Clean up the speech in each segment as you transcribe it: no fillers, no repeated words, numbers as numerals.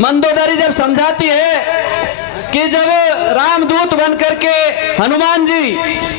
मंदोदरी जब समझाती है कि जब रामदूत बन करके हनुमान जी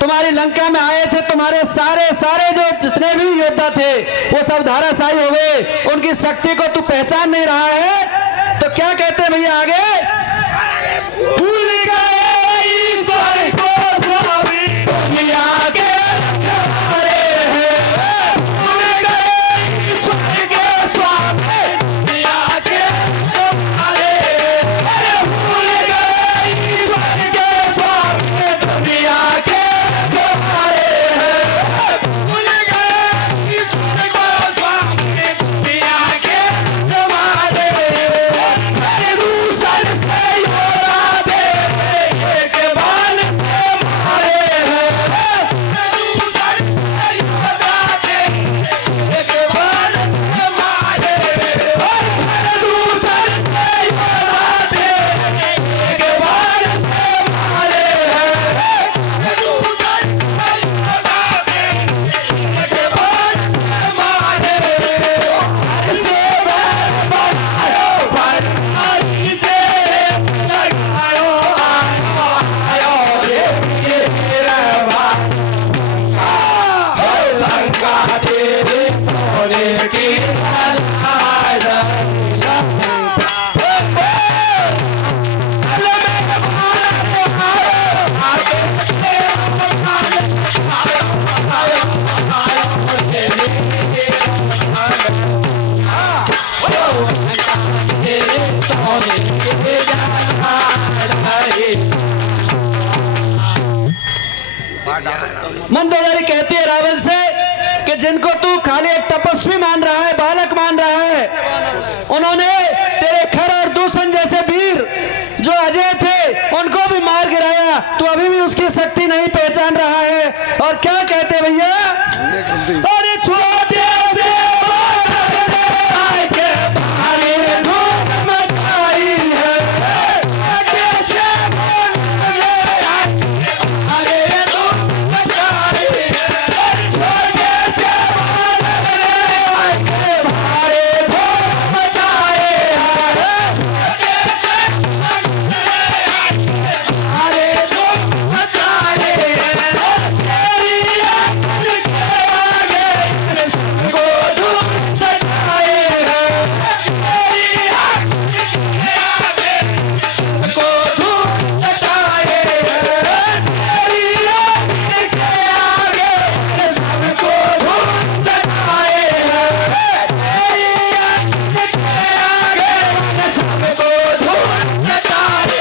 तुम्हारी लंका में आए थे, तुम्हारे सारे सारे जो जितने भी योद्धा थे वो सब धाराशायी हो गए, उनकी शक्ति को तू पहचान नहीं रहा है, तो क्या कहते हैं भैया आगे? भूल गए ईश्वर को स्वामी दुनिया के रखवाले हैं, भूल गए ईश्वर के स्वामी दुनिया के रखवाले हैं, भूल गए ईश्वर के स्वामी दुनिया के रखवाले हैं, भूल गए ईश्वर को स्वामी दुनिया के रखवाले हैं, हर दूसर से योरा दे एक बाल से मारे हैं, दूसर से योरा दे एक बाल से मारे हैं, हर दूसर से योरा दे एक बाल से मारे हैं, दूसर से योरा दे एक बाल से मारे हैं, से बैर बनायो भरमारी से लगायो आयो रे ये रवा लंका तेरे सोने की मंदोदरी कहती है रावण से कि जिनको तू खाली एक तपस्वी मान रहा है, बालक मान रहा है, उन्होंने तेरे खर और दूषण जैसे वीर जो अजय थे उनको भी मार गिराया, तू अभी भी उसकी शक्ति नहीं पहचान रहा है। और क्या कहते भैया? अरे छोटे से के भारी धूम मचाई है, छोटे से अरे धूम मचाई है, छोटे से के भारी धूम मचाए हैं, छोटे से अरे धूम मचाए हैं, तेरी आंख के आगे सबको धूम चटाए हैं, तेरी आंख के आगे सबको धूम चटाए हैं, तेरी आंख के आगे सबको धूम चटाए हैं, तेरी आंख के आगे सबको धूम चटाए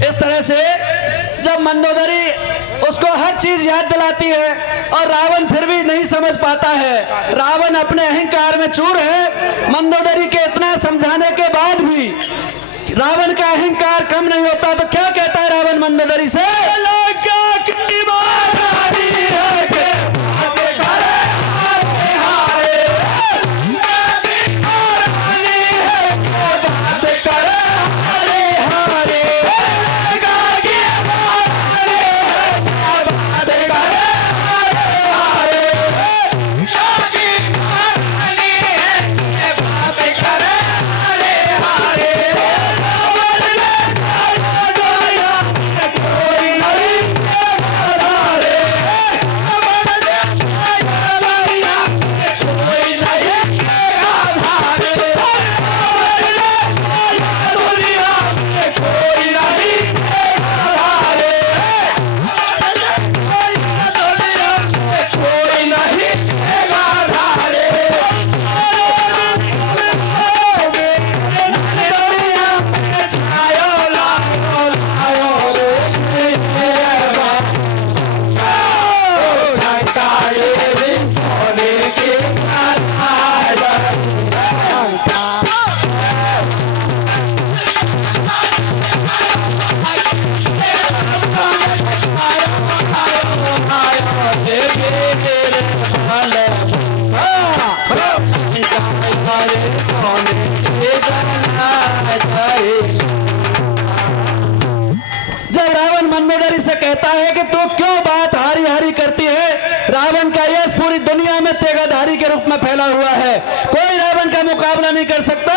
इस तरह से जब मंदोदरी उसको हर चीज याद दिलाती है और रावण फिर भी नहीं समझ पाता है, रावण अपने अहंकार में चूर है। मंदोदरी के इतना समझाने के बाद भी रावण का अहंकार कम नहीं होता, तो क्या कहता है रावण मंदोदरी से? कोई सोने के जब रावण मंदोदरी से कहता है कि तू क्यों बात हारी हारी करती है, रावण का यश पूरी दुनिया में तेगाधारी के रूप में फैला हुआ है, कोई रावण का मुकाबला नहीं कर सकता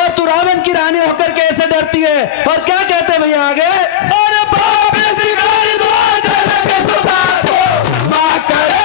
और तू रावण की रानी होकर के ऐसे डरती है। और क्या कहते भैया आगे, अरे बाप रे शिकारी दो जनक सुधा को क्षमा करे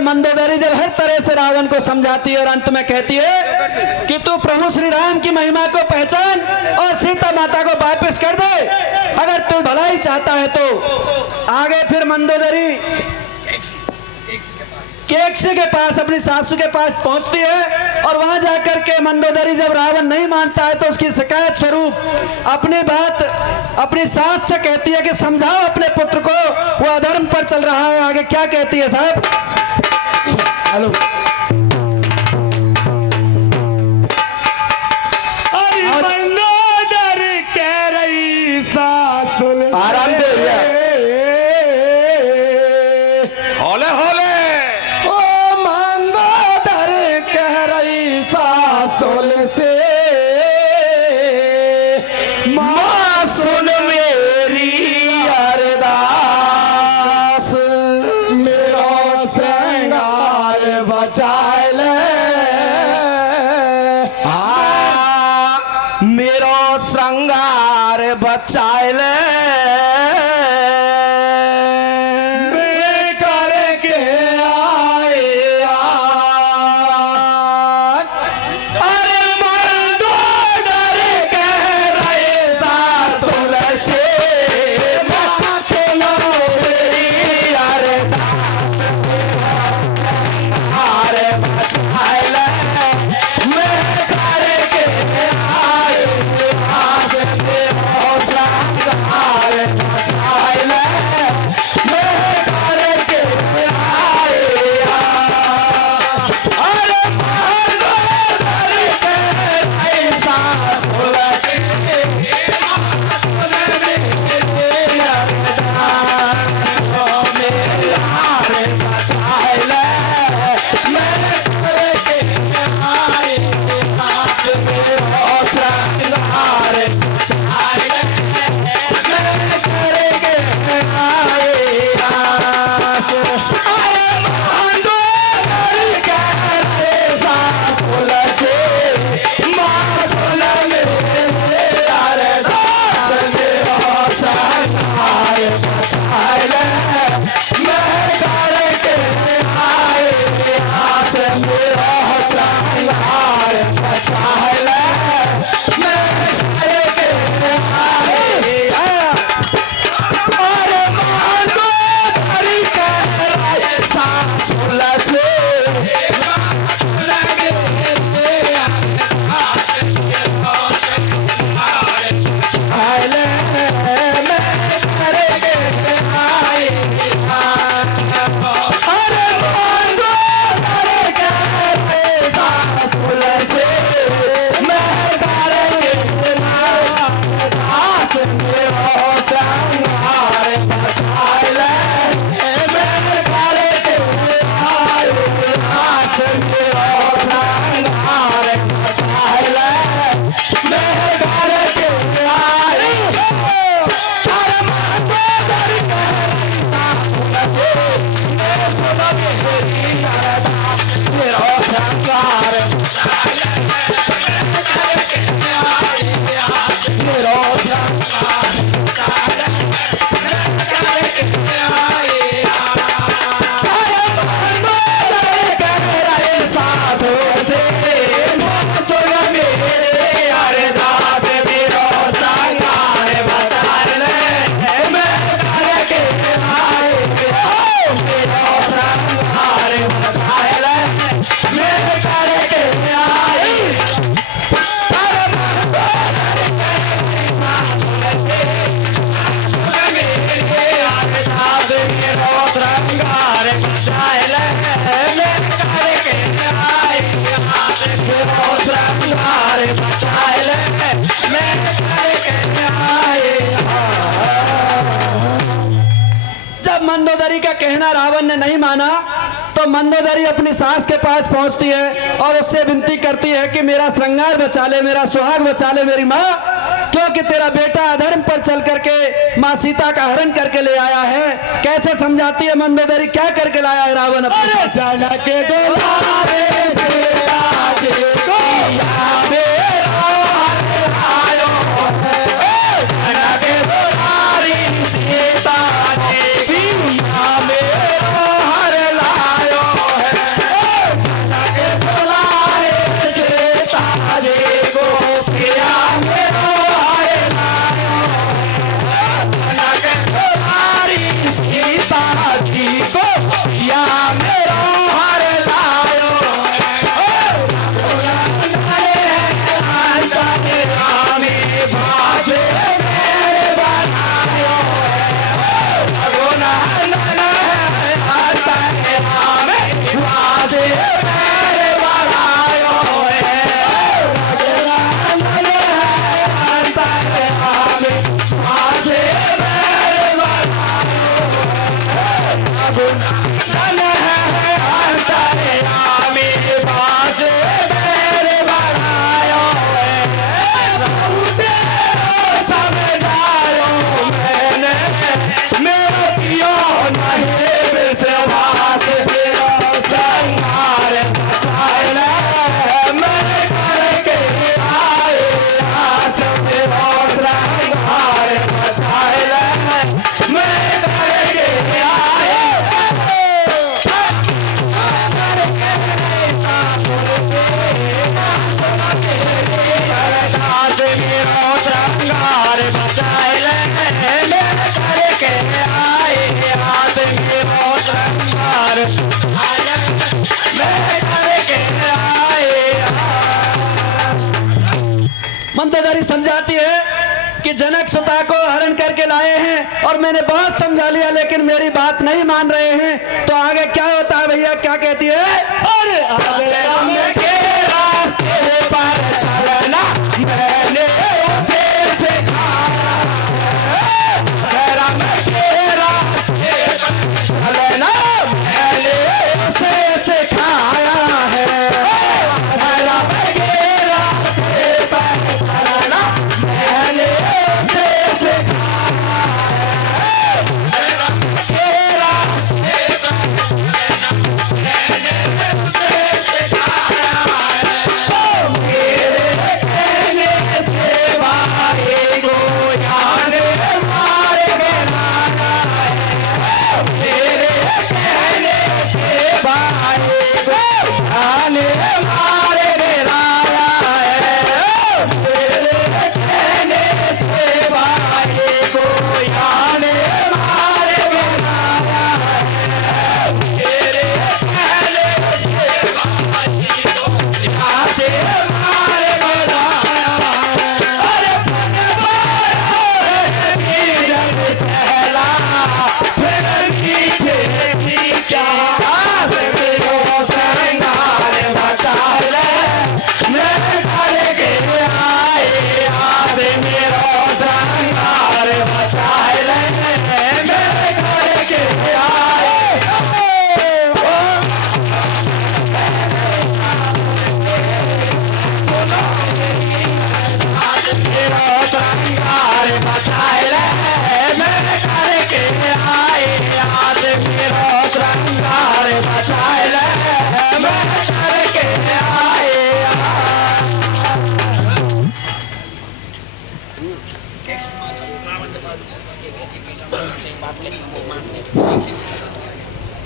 मंदोदरी जब हर तरह से रावण को समझाती है और अंत में कहती है कि तू प्रभु श्री राम की महिमा को पहचान और सीता माता को वापस कर दे, अगर तू भलाई चाहता है तो। आगे फिर मंदोदरी केकसी के पास अपनी सासू के पास पहुंचती है और वहां जाकर के मंदोदरी जब रावण नहीं मानता है तो उसकी शिकायत स्वरूप अपनी बात अपनी सास से कहती है कि समझाओ अपने पुत्र को, वो अधर्म पर चल रहा है। आगे क्या कहती है साहब, हेलो, मंदोदरी कह रही सासुल आराम दे भैया, होले होले ओ मंदोदर कह रही सासुल से मां सुन मेरी अरदास, मेरा श्रृंगार बचाए ले, मेरो श्रृंगार बचाए ले, मंदोदरी का कहना रावण ने नहीं माना तो मंदोदरी अपनी सास के पास पहुंचती है और उससे विनती करती है कि मेरा श्रृंगार बचा ले, मेरा सुहाग बचा ले मेरी माँ, क्योंकि तेरा बेटा अधर्म पर चल करके माँ सीता का हरण करके ले आया है। कैसे समझाती है मंदोदरी, क्या करके लाया है रावण अपनी अरे जाना के दुलारे सीता जी को यावे आयो है। जाना के दुलारी सीता जी यावे हर लायो है। जाना के दुलारे सीता जी को पिया मेरो हर लायो है। जाना के दुलारी सीता जी को पिया मेरो हर लायो मंदोदरी समझाती है कि जनक सुता को हरण करके लाए हैं और मैंने बहुत समझा लिया लेकिन मेरी बात नहीं मान रहे हैं। तो आगे क्या होता है भैया, क्या कहती है? अरे आगे राम के रास्ते पर चलना मैंने उसे सिखाया है। राम के रास्ते पर चलना मैंने उसे सिखाया है। राम के रास्ते पर चलना मैंने उसे सिखाया है। राम के रास्ते पर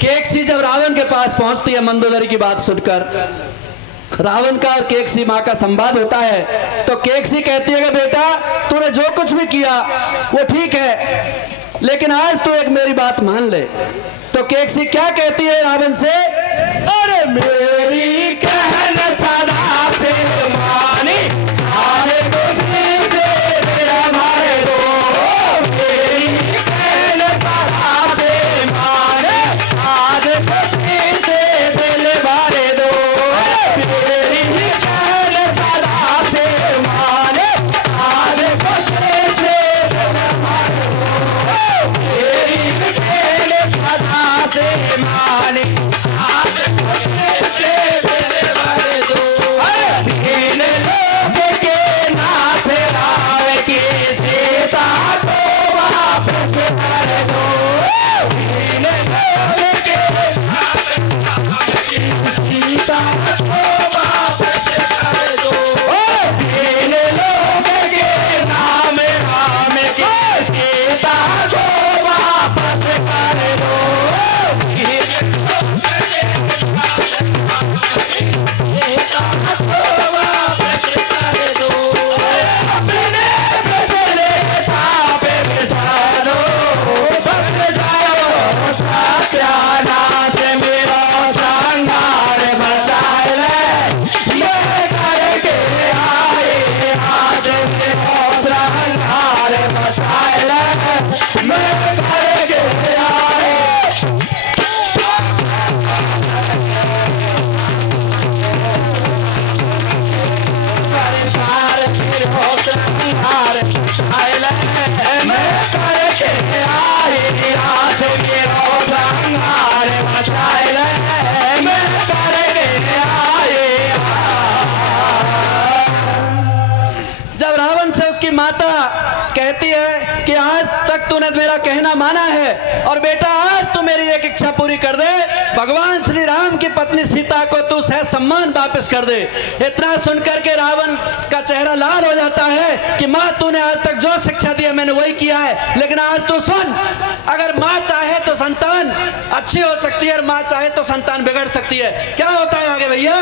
केकसी जब रावण के पास पहुंचती है मंदोदरी की बात सुनकर, रावण का और केकसी माँ का संवाद होता है तो केकसी कहती है कि बेटा तूने जो कुछ भी किया वो ठीक है लेकिन आज तू एक मेरी बात मान ले। तो केकसी क्या कहती है रावण से? अरे मेरी कहन सदा से मानी आने खुशी से तेरा मारे दो। मेरी कहन सदा से माने आज खुशी से दिल मारे दो। मेरी कहन सदा से माने आज खुशी से दिल मारे दो। मेरी कहन माता कहती है कि आज तक तूने मेरा कहना माना है और बेटा आज तू मेरी एक इच्छा पूरी कर दे, भगवान श्री राम की पत्नी सीता को तू सह सम्मान वापस कर दे। इतना सुनकर के रावण का चेहरा लाल हो जाता है कि माँ तूने आज तक जो शिक्षा दी है मैंने वही किया है, लेकिन आज तू सुन, अगर माँ चाहे तो संतान अच्छी हो सकती है और माँ चाहे तो संतान बिगड़ सकती है। क्या होता है आगे भैया?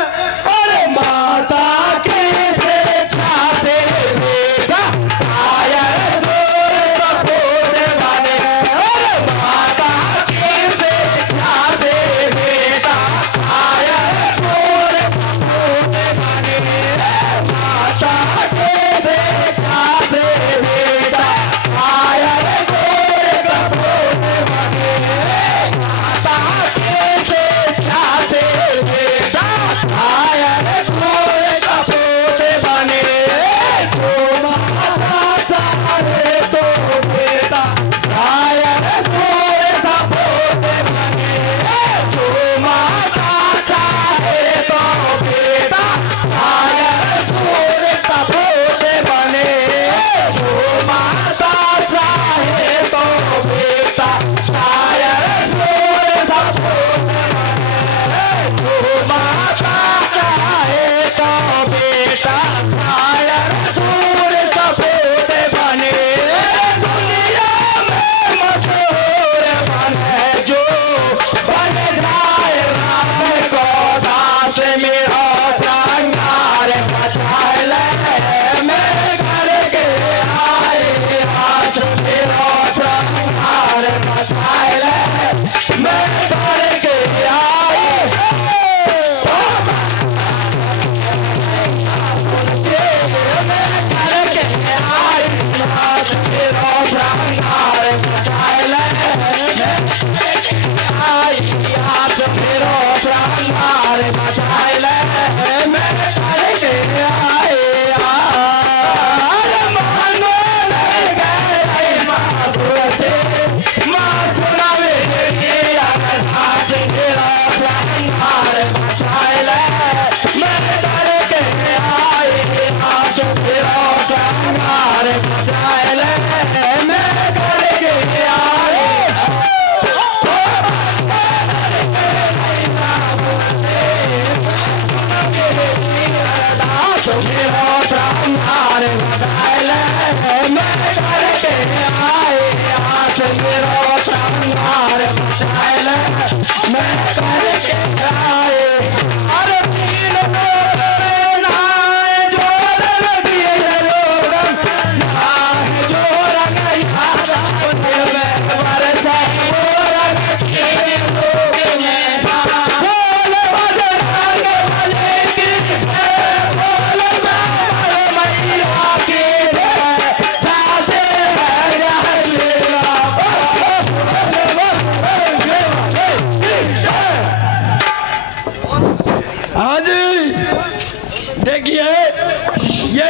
अरे माता के स्वेच्छा से बेटा कायर जोर कपूर बने। अरे माता की स्वेच्छा से बेटा कायर जोर कपूर बने। माता के स्वेच्छा से बेटा कायर जोर कपूर बने। माता के स्वेच्छा से बेटा कायर जोर कपूर बने। जो माता चाहे तो बेटा कायर जोर कपूर बने। जो माता चाहे तो बेटा कायर जोर कपूर बने। जो माता चाहे तो बेटा कायर जोर कपूर बने। जो माता चाहे तो बेटा कायर जोर कपूर बने। दुनिया में मशहूर बने जो बन जाए राम को दास। मेरा श्रृंगार बचाए ले मैं करके आए हाथ। मेरा श्रृंगार बचाए ले मैं करके आए।